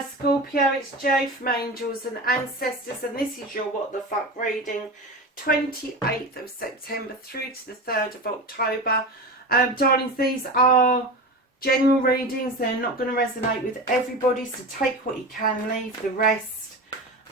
Hi Scorpio, it's Jo from Angels and Ancestors, and this is your What the Fuck reading, 28th of September through to the 3rd of October. Darlings, these are general readings. They're not going to resonate with everybody, so take what you can, leave the rest.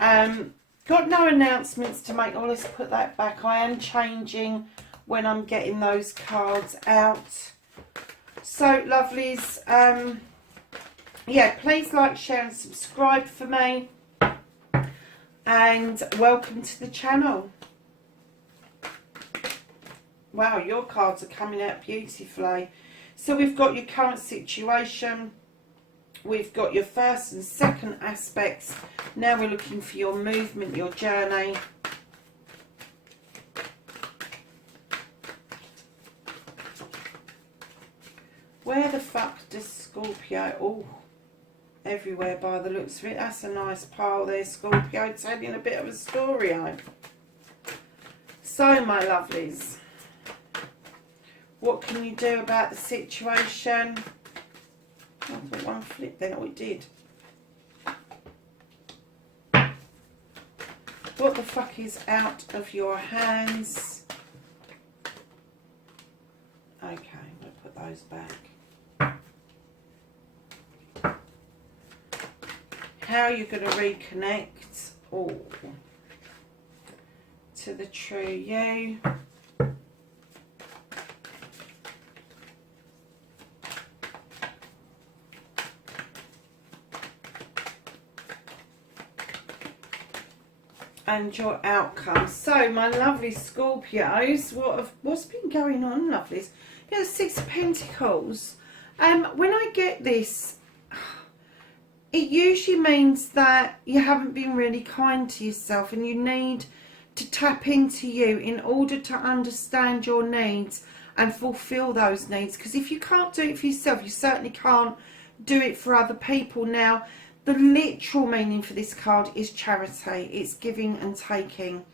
Got no announcements to make. Oh, let's put that back. I am changing when I'm getting those cards out. So, lovelies, yeah, please like, share and subscribe for me. And welcome to the channel. Wow, your cards are coming out beautifully. So we've got your current situation. We've got your first and second aspects. Now we're looking for your movement, your journey. Where the fuck does Scorpio... Oh, everywhere by the looks of it. That's a nice pile there, Scorpio, telling a bit of a story on. So, my lovelies, what can you do about the situation? I thought one flip then. Oh, it did. What the fuck is out of your hands? Okay, we'll put those back. How you're going to reconnect to the true you. And your outcome. So, my lovely Scorpios, what's been going on, lovelies? You know, the Six of Pentacles. When I get this, it usually means that you haven't been really kind to yourself, and you need to tap into you in order to understand your needs and fulfill those needs. Because if you can't do it for yourself, you certainly can't do it for other people. Now, the literal meaning for this card is charity. It's giving and taking.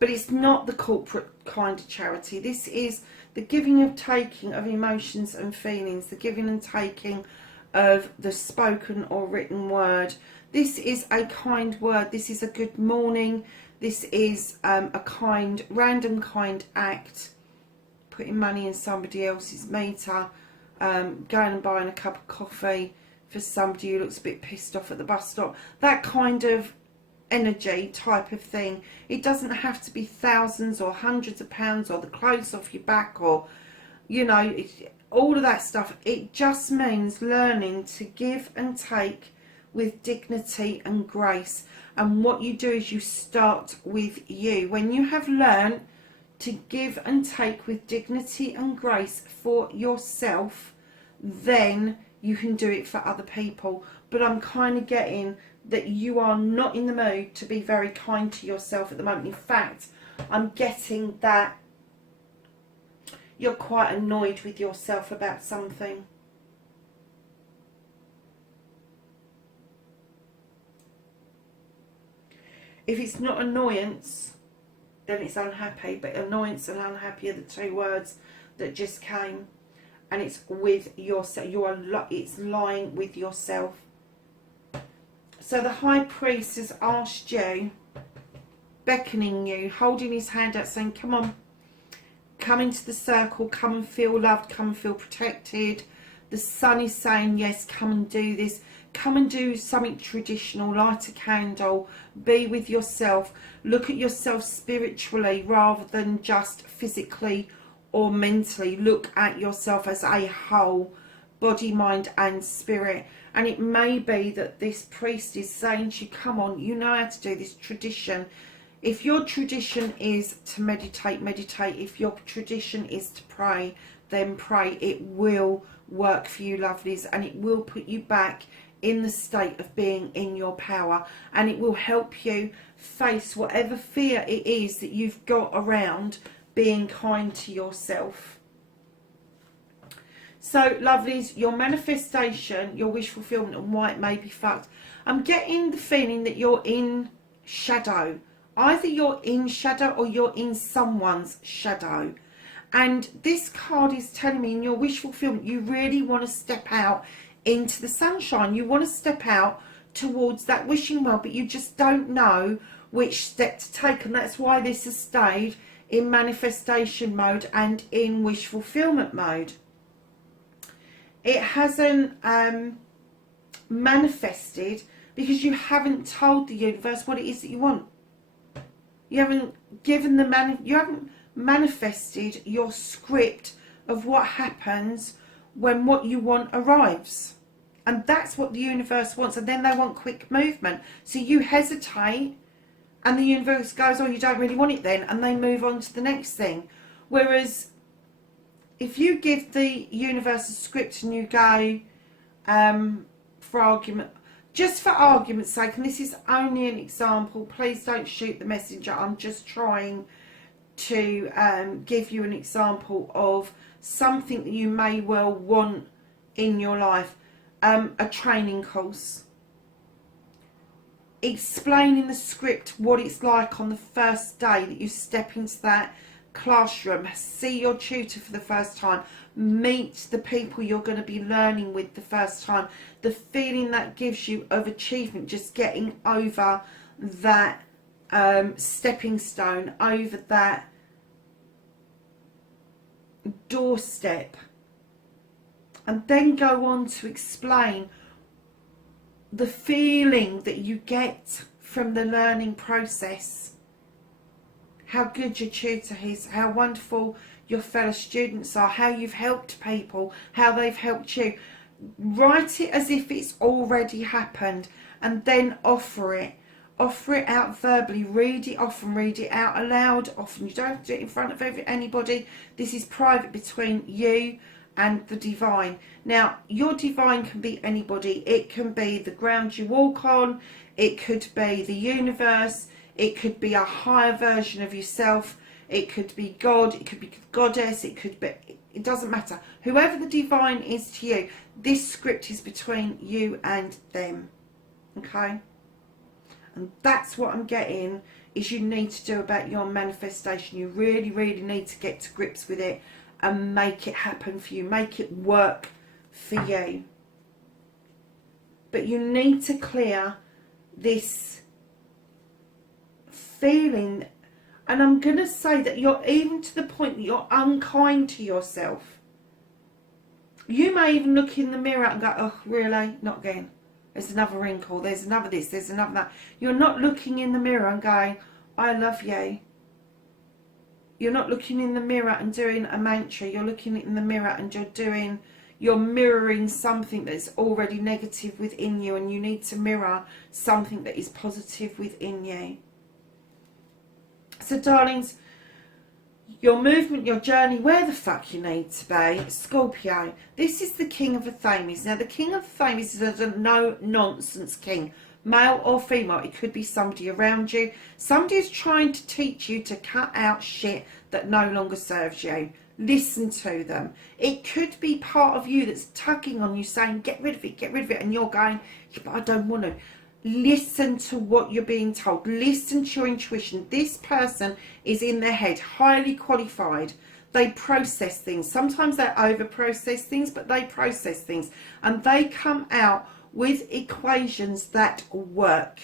But it's not the corporate kind of charity. This is the giving and taking of emotions and feelings. The giving and taking of the spoken or written word. This is a kind word. This is a good morning. This is a kind, random kind act. Putting money in somebody else's meter. Going and buying a cup of coffee for somebody who looks a bit pissed off at the bus stop. That kind of energy type of thing. It doesn't have to be thousands or hundreds of pounds or the clothes off your back or, you know, all of that stuff. It just means learning to give and take with dignity and grace. And what you do is you start with you. When you have learned to give and take with dignity and grace for yourself, then you can do it for other people. But I'm kind of getting that you are not in the mood to be very kind to yourself at the moment. In fact, I'm getting that you're quite annoyed with yourself about something. If it's not annoyance, then it's unhappy. But annoyance and unhappy are the two words that just came. And it's with yourself. It's lying with yourself. So the High Priest has asked you, beckoning you, holding his hand out, saying, come on. Come into the circle, come and feel loved, come and feel protected. The Sun is saying, yes, come and do this. Come and do something traditional, light a candle, be with yourself. Look at yourself spiritually rather than just physically or mentally. Look at yourself as a whole, body, mind and spirit. And it may be that this priest is saying to you, come on, you know how to do this tradition. If your tradition is to meditate, meditate. If your tradition is to pray, then pray. It will work for you, lovelies, and it will put you back in the state of being in your power, and it will help you face whatever fear it is that you've got around being kind to yourself. So, lovelies, your manifestation, your wish fulfillment, and why it may be fucked. I'm getting the feeling that you're in shadow. Either you're in shadow or you're in someone's shadow. And this card is telling me in your wish fulfillment, you really want to step out into the sunshine. You want to step out towards that wishing well, but you just don't know which step to take. And that's why this has stayed in manifestation mode and in wish fulfillment mode. It hasn't manifested because you haven't told the universe what it is that you want. You haven't given you haven't manifested your script of what happens when what you want arrives. And that's what the universe wants. And then they want quick movement. So you hesitate and the universe goes, oh, you don't really want it then. And they move on to the next thing. Whereas if you give the universe a script and you go, just for argument's sake, and this is only an example, please don't shoot the messenger. I'm just trying to give you an example of something that you may well want in your life. A training course. Explaining the script, what it's like on the first day that you step into that classroom, see your tutor for the first time, meet the people you're going to be learning with the first time, the feeling that gives you of achievement, just getting over that stepping stone, over that doorstep. And then go on to explain the feeling that you get from the learning process. How good your tutor is, how wonderful your fellow students are, how you've helped people, how they've helped you. Write it as if it's already happened and then offer it. Offer it out verbally, read it often, read it out aloud often. You don't have to do it in front of anybody. This is private between you and the divine. Now, your divine can be anybody. It can be the ground you walk on. It could be the universe. It could be a higher version of yourself. It could be God. It could be goddess. It could be... It doesn't matter. Whoever the divine is to you, this script is between you and them. Okay? And that's what I'm getting is you need to do about your manifestation. You really, really need to get to grips with it and make it happen for you. Make it work for you. But you need to clear this feeling. And I'm going to say that you're even to the point that you're unkind to yourself. You may even look in the mirror and go, oh, really? Not again. There's another wrinkle. There's another this. There's another that. You're not looking in the mirror and going, I love you. You're not looking in the mirror and doing a mantra. You're looking in the mirror and you're mirroring something that's already negative within you, and you need to mirror something that is positive within you. So, darlings, your movement, your journey, where the fuck you need to be, Scorpio. This is the King of the Thames. Now, the King of the Thames is a no-nonsense king. Male or female, it could be somebody around you. Somebody is trying to teach you to cut out shit that no longer serves you. Listen to them. It could be part of you that's tugging on you saying, get rid of it. And you're going, yeah, but I don't want to. Listen to what you're being told. Listen to your intuition. This person is in their head, highly qualified. They process things. Sometimes they over-process things, but they process things. And they come out with equations that work.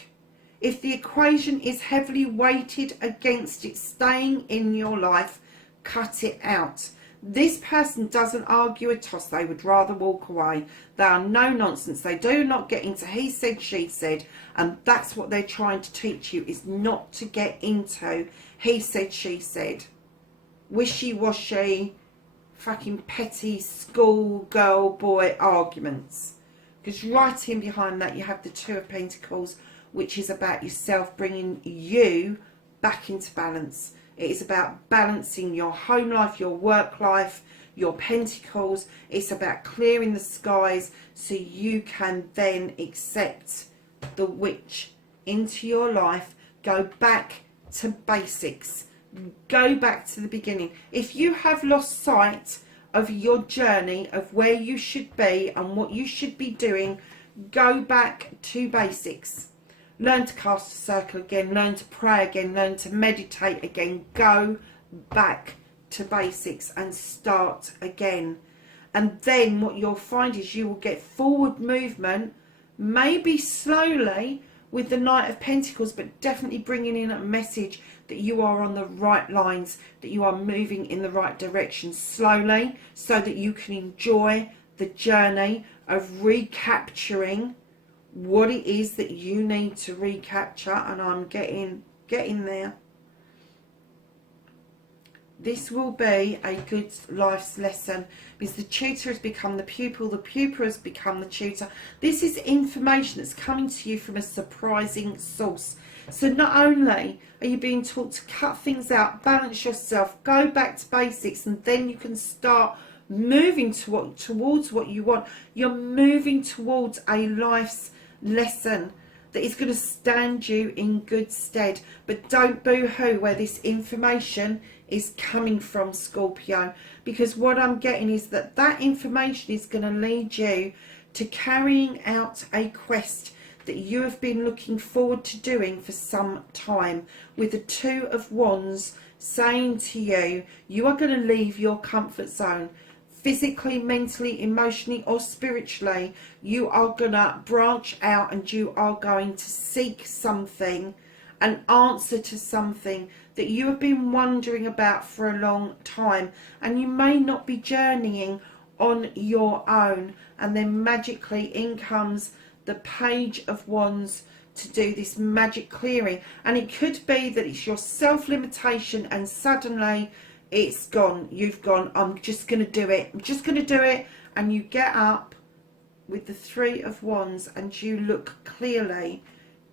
If the equation is heavily weighted against it staying in your life, cut it out. This person doesn't argue a toss. They would rather walk away. They are no nonsense. They do not get into he said, she said. And that's what they're trying to teach you, is not to get into he said, she said. Wishy-washy, fucking petty school girl boy arguments. Because right in behind that you have the Two of Pentacles, which is about yourself, bringing you back into balance. It is about balancing your home life, your work life, your pentacles. It's about clearing the skies so you can then accept the witch into your life. Go back to basics. Go back to the beginning. If you have lost sight of your journey, of where you should be and what you should be doing, go back to basics. Learn to cast a circle again, learn to pray again, learn to meditate again. Go back to basics and start again. And then what you'll find is you will get forward movement maybe slowly with the Knight of Pentacles, but definitely bringing in a message that you are on the right lines, that you are moving in the right direction slowly, so that you can enjoy the journey of recapturing what it is that you need to recapture. And I'm getting there. This will be a good life's lesson, because the tutor has become the pupil has become the tutor. This is information that's coming to you from a surprising source. So not only are you being taught to cut things out, balance yourself, go back to basics, and then you can start moving towards what you want. You're moving towards a life's lesson that is going to stand you in good stead. But don't boo-hoo where this information is coming from, Scorpio, because what I'm getting is that that information is going to lead you to carrying out a quest that you have been looking forward to doing for some time, with the Two of Wands saying to you, you are going to leave your comfort zone. Physically, mentally, emotionally or spiritually, you are going to branch out and you are going to seek something, an answer to something that you have been wondering about for a long time. And you may not be journeying on your own. And then magically in comes the Page of Wands to do this magic clearing. And it could be that it's your self-limitation and suddenly it's gone. You've gone, I'm just going to do it. I'm just going to do it. And you get up with the Three of Wands and you look clearly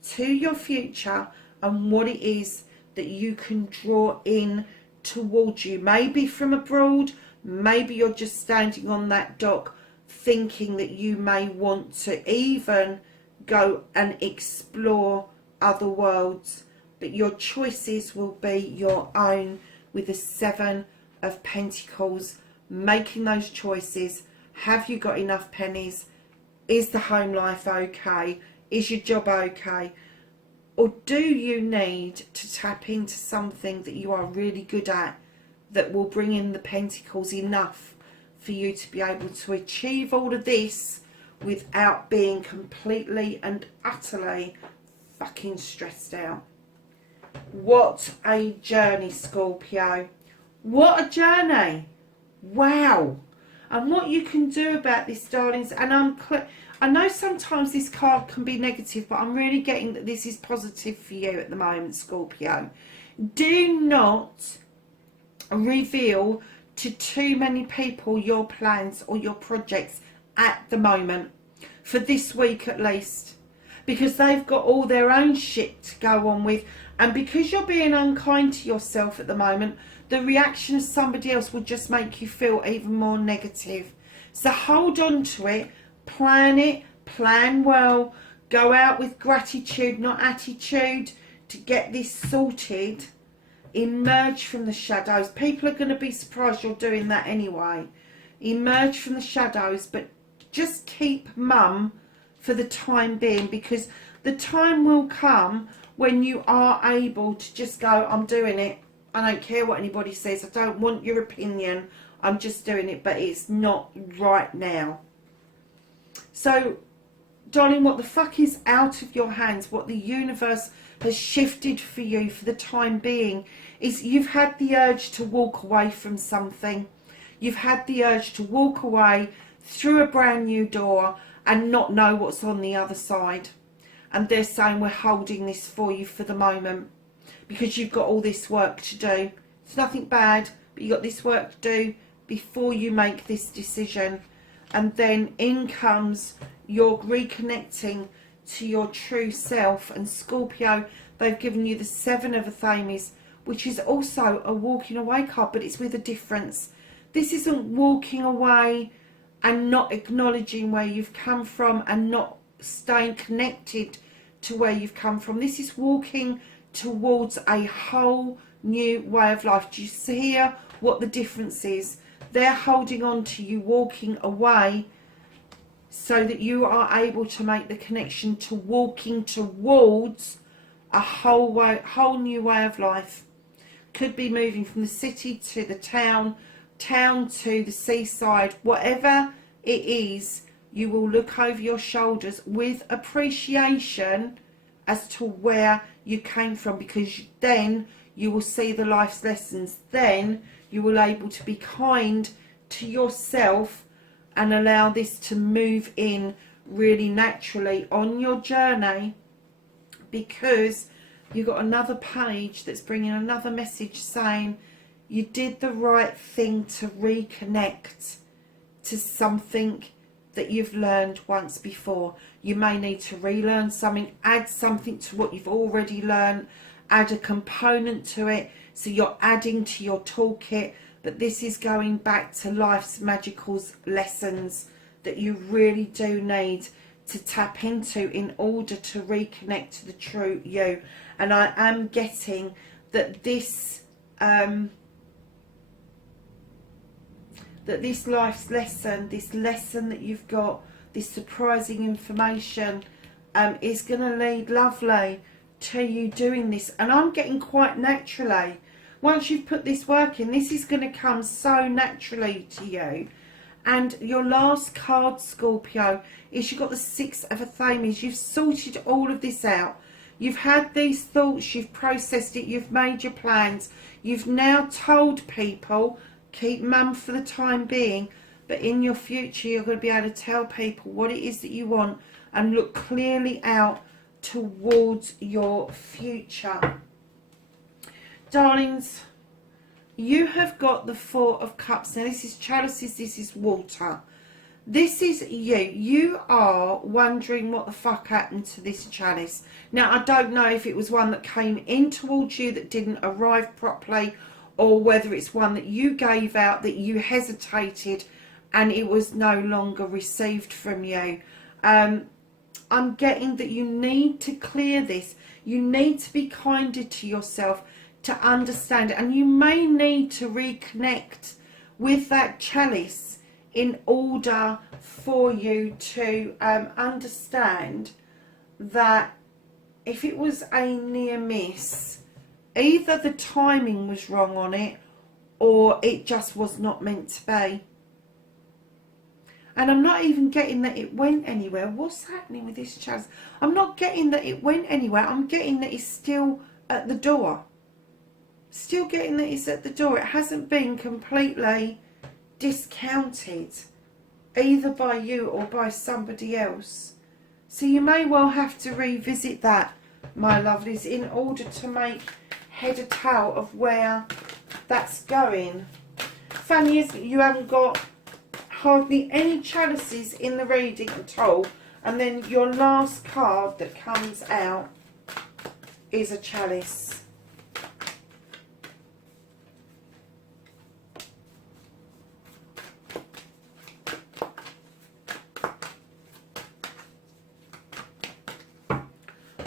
to your future and what it is that you can draw in towards you. Maybe from abroad, maybe you're just standing on that dock thinking that you may want to even go and explore other worlds. But your choices will be your own, with the Seven of Pentacles. Making those choices. Have you got enough pennies? Is the home life okay? Is your job okay? Or do you need to tap into something that you are really good at, that will bring in the pentacles enough for you to be able to achieve all of this without being completely and utterly fucking stressed out? What a journey, Scorpio. What a journey. Wow. And what you can do about this, darlings, and I know sometimes this card can be negative, but I'm really getting that this is positive for you at the moment, Scorpio. Do not reveal to too many people your plans or your projects at the moment, for this week at least, because they've got all their own shit to go on with. And because you're being unkind to yourself at the moment, the reaction of somebody else will just make you feel even more negative. So hold on to it, plan well, go out with gratitude, not attitude, to get this sorted. Emerge from the shadows. People are going to be surprised you're doing that anyway. Emerge from the shadows, but just keep mum for the time being, because the time will come when you are able to just go, I'm doing it. I don't care what anybody says. I don't want your opinion. I'm just doing it, but it's not right now. So, darling, what the fuck is out of your hands, what the universe has shifted for you for the time being, is you've had the urge to walk away from something. You've had the urge to walk away through a brand new door and not know what's on the other side. And they're saying, we're holding this for you for the moment, because you've got all this work to do. It's nothing bad, but you've got this work to do before you make this decision. And then in comes your reconnecting to your true self. And Scorpio, they've given you the Seven of Athames, which is also a walking away card, but it's with a difference. This isn't walking away and not acknowledging where you've come from and not staying connected to where you've come from. This is walking towards a whole new way of life. Do you see here what the difference is? They're holding on to you, walking away, so that you are able to make the connection to walking towards a whole new way of life. Could be moving from the city to the town to the seaside, whatever it is. you will look over your shoulders with appreciation as to where you came from, because then you will see the life's lessons. Then you will able to be kind to yourself and allow this to move in really naturally on your journey, because you've got another page that's bringing another message saying you did the right thing to reconnect to something that you've learned once before. You may need to relearn something, add something to what you've already learned, add a component to it, so you're adding to your toolkit. But this is going back to life's magical lessons that you really do need to tap into in order to reconnect to the true you. And I am getting that this life's lesson, this lesson that you've got, this surprising information, is going to lead lovely to you doing this. And I'm getting quite naturally, once you've put this work in, this is going to come so naturally to you. And your last card, Scorpio, is you've got the Six of Athenes. You've sorted all of this out. You've had these thoughts, you've processed it, you've made your plans. You've now told people, keep mum for the time being, but in your future you're going to be able to tell people what it is that you want and look clearly out towards your future. Darlings, you have got the Four of Cups. Now this is chalices, this is water. This is you. You are wondering what the fuck happened to this chalice. Now I don't know if it was one that came in towards you that didn't arrive properly, or whether it's one that you gave out that you hesitated and it was no longer received from you. I'm getting that you need to clear this. You need to be kinder to yourself to understand it. And you may need to reconnect with that chalice in order for you to understand that if it was a near miss, either the timing was wrong on it or it just was not meant to be. And I'm not even getting that it went anywhere. What's happening with this chalice? I'm not getting that it went anywhere. I'm getting that it's still at the door. Still getting that it's at the door. It hasn't been completely discounted, either by you or by somebody else. So you may well have to revisit that, my lovelies, in order to make head or tail of where that's going. Funny is that you haven't got hardly any chalices in the reading at all, and then your last card that comes out is a chalice.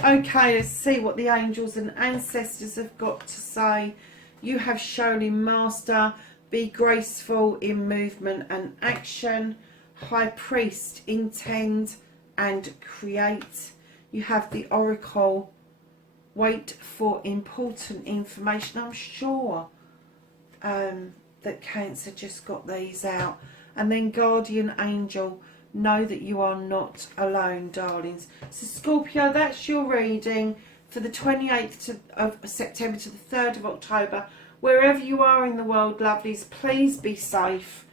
Okay, let's see what the angels and ancestors have got to say. You have surely master, be graceful in movement and action. High priest, intend and create. You have the oracle, wait for important information. I'm sure that Cancer just got these out. And then guardian angel, know that you are not alone, darlings. So Scorpio, that's your reading for the 28th of September to the 3rd of October. Wherever you are in the world, lovelies, please be safe.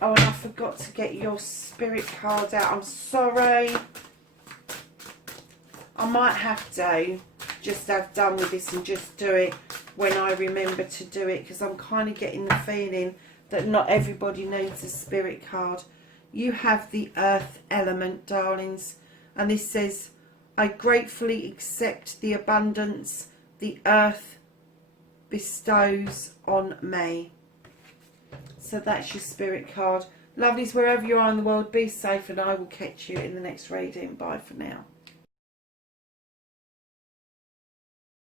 Oh, and I forgot to get your spirit card out. I'm sorry. I might have to just have done with this and just do it when I remember to do it, because I'm kind of getting the feeling that not everybody needs a spirit card. You have the earth element, darlings, and this says, I gratefully accept the abundance the earth bestows on me. So that's your spirit card. Lovelies, wherever you are in the world, be safe, and I will catch you in the next reading. Bye for now.